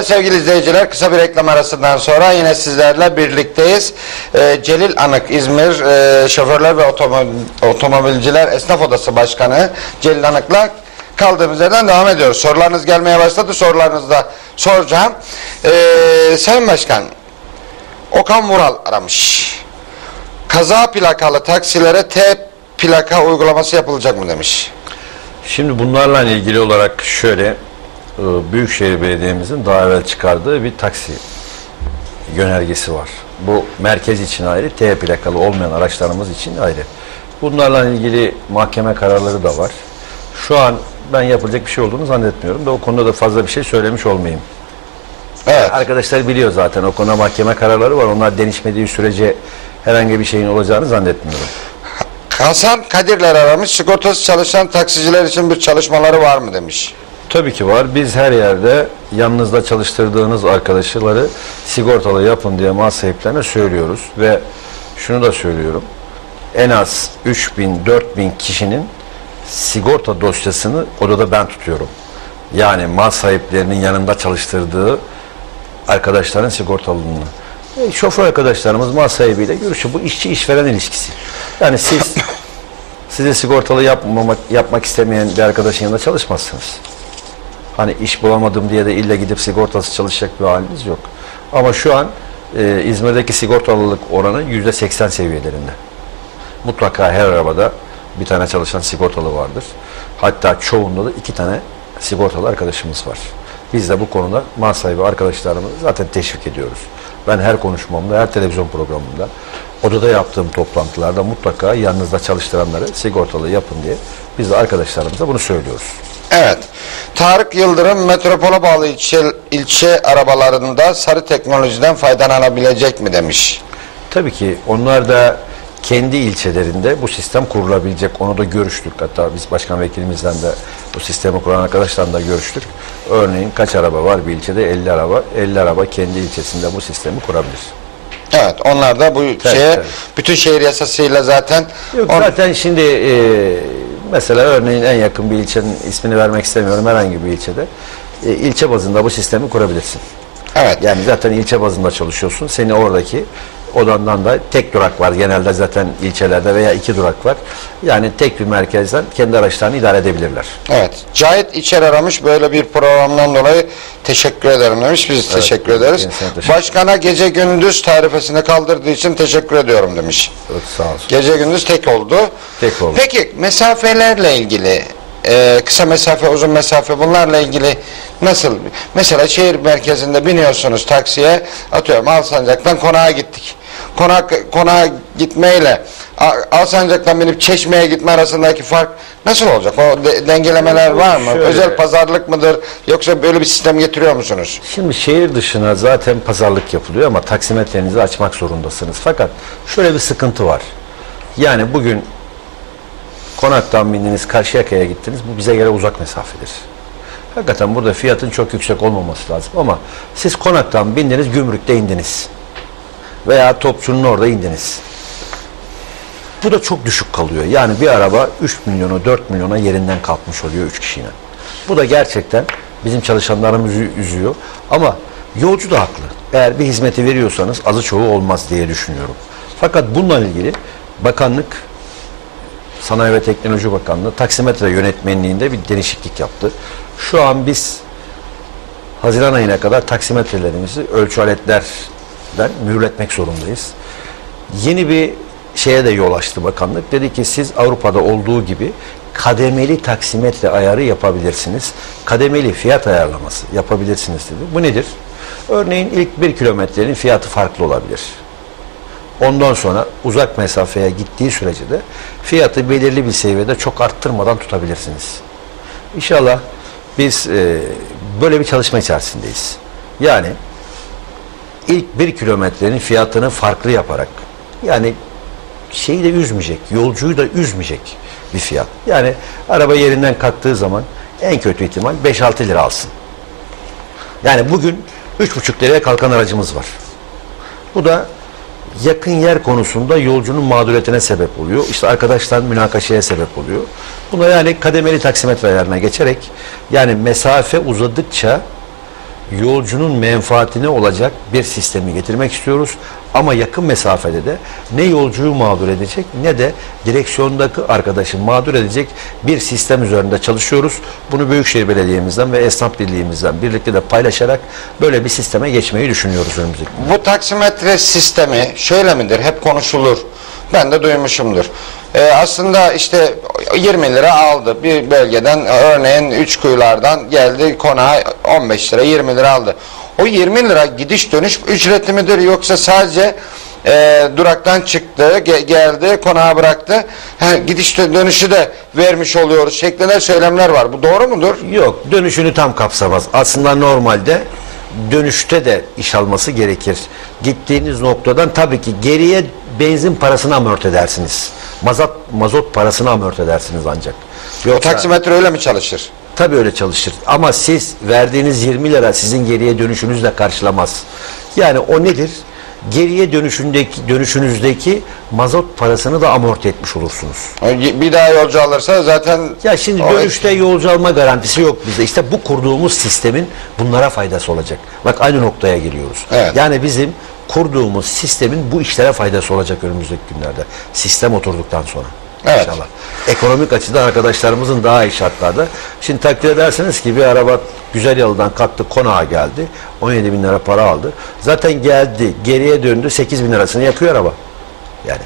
Evet sevgili izleyiciler kısa bir reklam arasından sonra yine sizlerle birlikteyiz. Ee, Celil Anık İzmir e, Şoförler ve Otomo- Otomobilciler Esnaf Odası Başkanı Celil Anık'la kaldığımız yerden devam ediyoruz. Sorularınız gelmeye başladı. Sorularınızı da soracağım. Ee, Sayın Başkan Okan Vural aramış. Kaza plakalı taksilere T plaka uygulaması yapılacak mı demiş. Şimdi bunlarla ilgili olarak şöyle e, Büyükşehir Belediye'mizin daha evvel çıkardığı bir taksi yönergesi var. Bu merkez için ayrı, T plakalı olmayan araçlarımız için ayrı. Bunlarla ilgili mahkeme kararları da var. Şu an ben yapılacak bir şey olduğunu zannetmiyorum da o konuda da fazla bir şey söylemiş olmayayım. Evet. Arkadaşlar biliyor zaten o konuda mahkeme kararları var. Onlar denişmediği sürece herhangi bir şeyin olacağını zannetmiyorum. Hasan Kadirler aramış. Sigortası çalışan taksiciler için bir çalışmaları var mı demiş. Tabii ki var. Biz her yerde yanınızda çalıştırdığınız arkadaşları sigortalı yapın diye mal sahiplerine söylüyoruz ve şunu da söylüyorum. En az 3000 4000 kişinin sigorta dosyasını odada ben tutuyorum. Yani mal sahiplerinin yanında çalıştırdığı arkadaşların sigortalılığını. E, şoför arkadaşlarımız mal sahibiyle görüşüyor. Bu işçi işveren ilişkisi. Yani siz size sigortalı yapmamak, yapmak istemeyen bir arkadaşın yanında çalışmazsınız. Hani iş bulamadım diye de illa gidip sigortası çalışacak bir haliniz yok. Ama şu an e, İzmir'deki sigortalılık oranı yüzde seksen seviyelerinde. Mutlaka her arabada bir tane çalışan sigortalı vardır. Hatta çoğunda da iki tane sigortalı arkadaşımız var. Biz de bu konuda mal sahibi arkadaşlarımızı zaten teşvik ediyoruz. Ben her konuşmamda, her televizyon programında, odada yaptığım toplantılarda mutlaka yanınızda çalıştıranları sigortalı yapın diye biz de arkadaşlarımıza bunu söylüyoruz. Evet. Tarık Yıldırım metropole bağlı ilçe, ilçe arabalarında sarı teknolojiden faydalanabilecek mi demiş. Tabii ki onlar da kendi ilçelerinde bu sistem kurulabilecek. Onu da görüştük. Hatta biz başkan vekilimizden de bu sistemi kuran arkadaşlarla da görüştük. Örneğin kaç araba var bir ilçede? 50 araba. 50 araba kendi ilçesinde bu sistemi kurabilir. Evet. Onlar da bu şeye tabii. bütün şehir yasasıyla zaten Yok on- zaten şimdi e, mesela örneğin en yakın bir ilçenin ismini vermek istemiyorum herhangi bir ilçede. E, ilçe bazında bu sistemi kurabilirsin. evet. Yani zaten ilçe bazında çalışıyorsun. Seni oradaki odandan da tek durak var. Genelde zaten ilçelerde veya iki durak var. Yani tek bir merkezden kendi araçlarını idare edebilirler. Evet. Cahit İçer aramış böyle bir programdan dolayı teşekkür ederim demiş. Biz teşekkür ederiz. teşekkür Başkana gece gündüz tarifesini kaldırdığı için teşekkür ediyorum demiş. Evet, sağ olsun. Gece gündüz tek oldu. Tek oldu. Peki mesafelerle ilgili e, kısa mesafe uzun mesafe bunlarla ilgili nasıl? Mesela şehir merkezinde biniyorsunuz taksiye atıyorum Alsancak'tan konağa gittik. Konak, konağa gitmeyle Alsancak'tan binip Çeşme'ye gitme arasındaki fark nasıl olacak? O de- dengelemeler var mı? Şöyle. Özel pazarlık mıdır? Yoksa böyle bir sistem getiriyor musunuz? Şimdi şehir dışına zaten pazarlık yapılıyor ama taksimetrenizi açmak zorundasınız. Fakat şöyle bir sıkıntı var. Yani bugün konaktan bindiniz Karşıyaka'ya gittiniz. Bu bize göre uzak mesafedir. Hakikaten burada fiyatın çok yüksek olmaması lazım ama siz konaktan bindiniz gümrükte indiniz. Veya topçunun orada indiniz. Bu da çok düşük kalıyor. Yani bir araba 3 milyona 4 milyona yerinden kalkmış oluyor 3 kişiyle. Bu da gerçekten bizim çalışanlarımızı üzüyor. Ama yolcu da haklı. Eğer bir hizmeti veriyorsanız azı çoğu olmaz diye düşünüyorum. Fakat bununla ilgili bakanlık Sanayi ve Teknoloji Bakanlığı taksimetre yönetmenliğinde bir değişiklik yaptı. Şu an biz Haziran ayına kadar taksimetrelerimizi ölçü aletlerden mühürletmek zorundayız. Yeni bir şeye de yol açtı bakanlık. Dedi ki siz Avrupa'da olduğu gibi kademeli taksimetre ayarı yapabilirsiniz. Kademeli fiyat ayarlaması yapabilirsiniz dedi. Bu nedir? Örneğin ilk bir kilometrenin fiyatı farklı olabilir. Ondan sonra uzak mesafeye gittiği sürece de fiyatı belirli bir seviyede çok arttırmadan tutabilirsiniz. İnşallah biz e, böyle bir çalışma içerisindeyiz. Yani ilk bir kilometrenin fiyatını farklı yaparak yani şeyi de üzmeyecek, yolcuyu da üzmeyecek bir fiyat. Yani araba yerinden kalktığı zaman en kötü ihtimal 5-6 lira alsın. Yani bugün 3,5 liraya kalkan aracımız var. Bu da yakın yer konusunda yolcunun mağduriyetine sebep oluyor. İşte arkadaşlar münakaşaya sebep oluyor. Buna yani kademeli taksimetre ayarına geçerek yani mesafe uzadıkça yolcunun menfaatine olacak bir sistemi getirmek istiyoruz. Ama yakın mesafede de ne yolcuyu mağdur edecek ne de direksiyondaki arkadaşı mağdur edecek bir sistem üzerinde çalışıyoruz. Bunu Büyükşehir Belediye'mizden ve Esnaf Birliği'mizden birlikte de paylaşarak böyle bir sisteme geçmeyi düşünüyoruz önümüzdeki. Bu taksimetre sistemi şöyle midir? Hep konuşulur. Ben de duymuşumdur. Ee, aslında işte 20 lira aldı bir bölgeden örneğin 3 kuyulardan geldi konağa 15 lira 20 lira aldı. O 20 lira gidiş dönüş ücreti midir yoksa sadece e, duraktan çıktı ge- geldi konağa bıraktı ha, gidiş dö- dönüşü de vermiş oluyoruz şeklinde söylemler var. Bu doğru mudur? Yok dönüşünü tam kapsamaz. Aslında normalde dönüşte de iş alması gerekir. Gittiğiniz noktadan tabii ki geriye benzin parasını amort edersiniz. Mazot, mazot parasını amort edersiniz ancak. O Yoksa, taksimetre öyle mi çalışır? tabii öyle çalışır. Ama siz verdiğiniz 20 lira sizin geriye dönüşünüzle karşılamaz. Yani o nedir? Geriye dönüşündeki dönüşünüzdeki mazot parasını da amorti etmiş olursunuz. Bir daha yolcu alırsa zaten Ya şimdi dönüşte yolcu alma garantisi yok bizde. İşte bu kurduğumuz sistemin bunlara faydası olacak. Bak aynı noktaya geliyoruz. Evet. Yani bizim kurduğumuz sistemin bu işlere faydası olacak önümüzdeki günlerde. Sistem oturduktan sonra. Evet. İnşallah. Ekonomik açıdan arkadaşlarımızın daha iyi şartlarda. Şimdi takdir edersiniz ki bir araba güzel yoldan kalktı konağa geldi. 17 bin lira para aldı. Zaten geldi geriye döndü 8 bin lirasını yakıyor araba. Yani.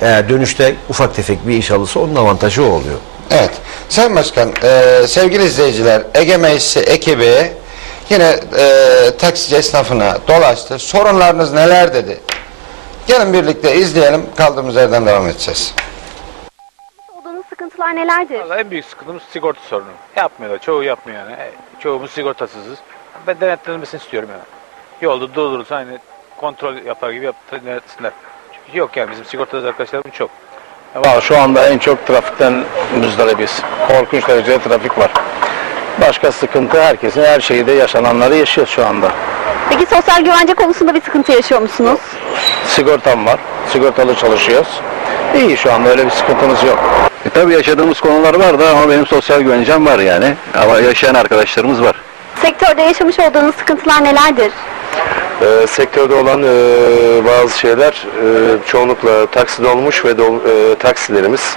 Eğer dönüşte ufak tefek bir iş alırsa onun avantajı o oluyor. Evet. Sayın Başkan, e, sevgili izleyiciler, Ege Meclisi ekibi yine e, taksici esnafına dolaştı. Sorunlarınız neler dedi? Gelin birlikte izleyelim, kaldığımız yerden devam edeceğiz. olduğunuz sıkıntılar nelerdir? Vallahi en büyük sıkıntımız sigorta sorunu. Yapmıyorlar. Çoğu yapmıyor yani. E, Çoğumuz sigortasızız. Ben denetlenmesini istiyorum yani. Yolda durdurursa aynı kontrol yapar gibi yap, denetsinler. Çünkü yok yani bizim sigortalı arkadaşlarımız çok. Valla şu anda en çok trafikten müzdaribiz. Korkunç derecede trafik var. Başka sıkıntı herkesin her şeyde yaşananları yaşıyor şu anda. Peki sosyal güvence konusunda bir sıkıntı yaşıyor musunuz? Sigortam var. Sigortalı çalışıyoruz. İyi şu anda öyle bir sıkıntımız yok. E, tabii yaşadığımız konular var da ama benim sosyal güvencem var yani. Ama yaşayan arkadaşlarımız var. Sektörde yaşamış olduğunuz sıkıntılar nelerdir? Ee, sektörde olan e, bazı şeyler e, çoğunlukla taksi dolmuş ve dol, e, taksilerimiz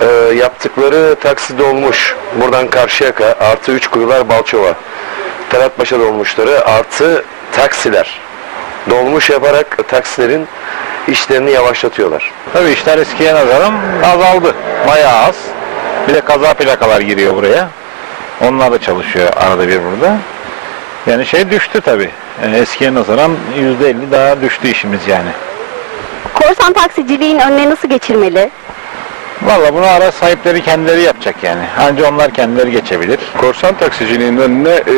e, yaptıkları taksi dolmuş buradan Karşıyaka artı üç kuyular Balçova Talatpaşa dolmuşları artı taksiler dolmuş yaparak taksilerin işlerini yavaşlatıyorlar. Tabii işler eskiye nazaran azaldı. Bayağı az. Bir de kaza plakalar giriyor buraya. Onlar da çalışıyor arada bir burada. Yani şey düştü tabii. Yani eskiye nazaran %50 daha düştü işimiz yani. Korsan taksiciliğin önüne nasıl geçirmeli? Valla bunu ara sahipleri kendileri yapacak yani. Anca onlar kendileri geçebilir. Korsan taksiciliğin önüne e,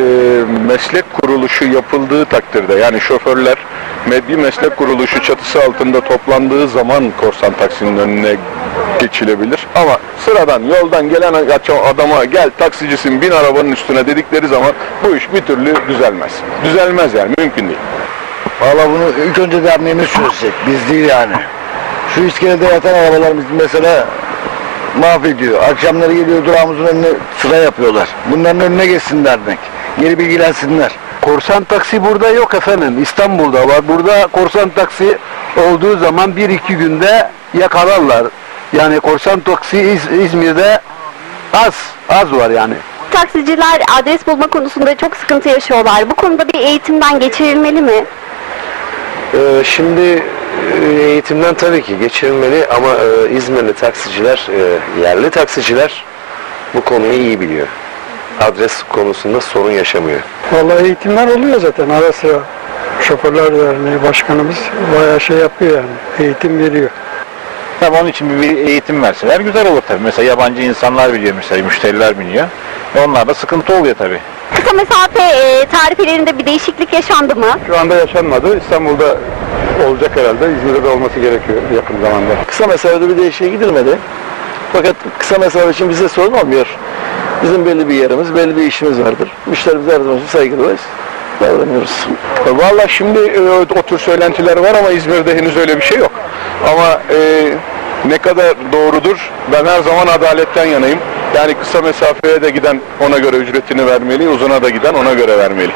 meslek kuruluşu yapıldığı takdirde yani şoförler bir meslek kuruluşu çatısı altında toplandığı zaman korsan taksinin önüne geçilebilir. Ama sıradan yoldan gelen adama gel taksicisin bin arabanın üstüne dedikleri zaman bu iş bir türlü düzelmez. Düzelmez yani mümkün değil. Valla bunu ilk önce derneğimiz çözecek. Biz değil yani. Şu iskelede yatan arabalarımız mesela mahvediyor. Akşamları geliyor durağımızın önüne sıra yapıyorlar. Bunların önüne geçsin dernek. Geri bilgilensinler. Korsan taksi burada yok efendim. İstanbul'da var. Burada korsan taksi olduğu zaman bir iki günde yakalarlar. Yani korsan taksi İz- İzmir'de az, az var yani. Taksiciler adres bulma konusunda çok sıkıntı yaşıyorlar. Bu konuda bir eğitimden geçirilmeli mi? Ee, şimdi eğitimden tabii ki geçirilmeli ama e, İzmirli taksiciler, e, yerli taksiciler bu konuyu iyi biliyor. Adres konusunda sorun yaşamıyor. Vallahi eğitimler oluyor zaten ara sıra. Şoförler Derneği Başkanımız bayağı şey yapıyor yani. Eğitim veriyor. Tabii onun için bir eğitim verseler güzel olur tabii. Mesela yabancı insanlar biliyor mesela, müşteriler biliyor. E onlarda sıkıntı oluyor tabii. Kısa mesafe e, tarifelerinde bir değişiklik yaşandı mı? Şu anda yaşanmadı. İstanbul'da olacak herhalde. İzmir'de de olması gerekiyor yakın zamanda. Kısa mesafede bir değişikliğe gidilmedi. Fakat kısa mesafe için bize sorun olmuyor. Bizim belli bir yerimiz, belli bir işimiz vardır. Müşterimize her zaman saygılıyız. Davranıyoruz. Valla şimdi e, o tür söylentiler var ama İzmir'de henüz öyle bir şey yok. Ama e, ne kadar doğrudur ben her zaman adaletten yanayım. Yani kısa mesafeye de giden ona göre ücretini vermeli, uzuna da giden ona göre vermeli.